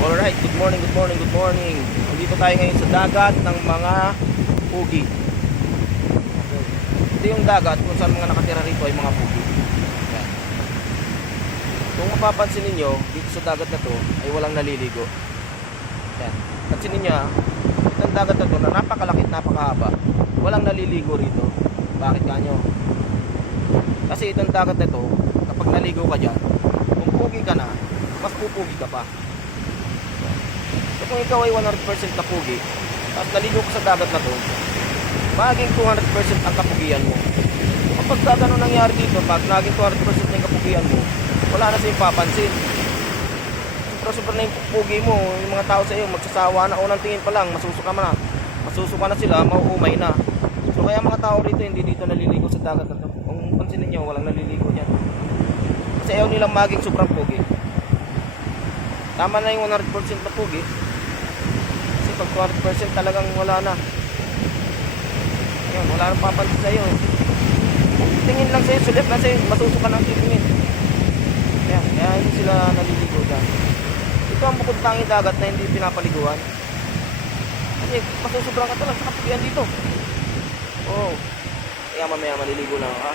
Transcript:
Alright, good morning, good morning, good morning. Nandito tayo ngayon sa dagat ng mga pugi. Okay. Ito yung dagat kung saan mga nakatira rito ay mga pugi. Yan. Kung mapapansin ninyo, dito sa dagat na to ay walang naliligo. Yan. Pansin ninyo itong dagat na to na napakalaki at napakahaba. Walang naliligo rito. Bakit kanyo? Kasi itong dagat na to, kapag naligo ka dyan, kung pugi ka na, mas pupugi ka pa. So kung ikaw ay 100% na pugi, tapos naligo ka sa dagat na to, maging 200% ang kapugian mo. Kapag gano'n nangyari dito, pag naging 200% na yung kapugian mo, wala na sa'yo papansin. Super na yung pugi mo, yung mga tao sa iyo, magsasawa na, unang tingin pa lang, masusuka na. Masusuka na sila, mauumay na. So kaya mga tao rito, hindi dito naliligo sa dagat na to. Kung pansin niyo, walang naliligo dyan. Kasi ayaw nilang maging sobrang pugi. Tama na yung 100% na pugi. Kasi pag 200% talagang wala na. Ayun, wala nang papansin sa'yo. Tingin lang sa'yo, sulit na sa'yo, masusuka ng titingin. Kaya hindi sila naliligo dyan. Ito ang bukod tanging dagat na hindi pinapaliguan. Kasi masusobrang ka talaga sa kapugian dito. Oo. Kaya mamaya maliligo na ha.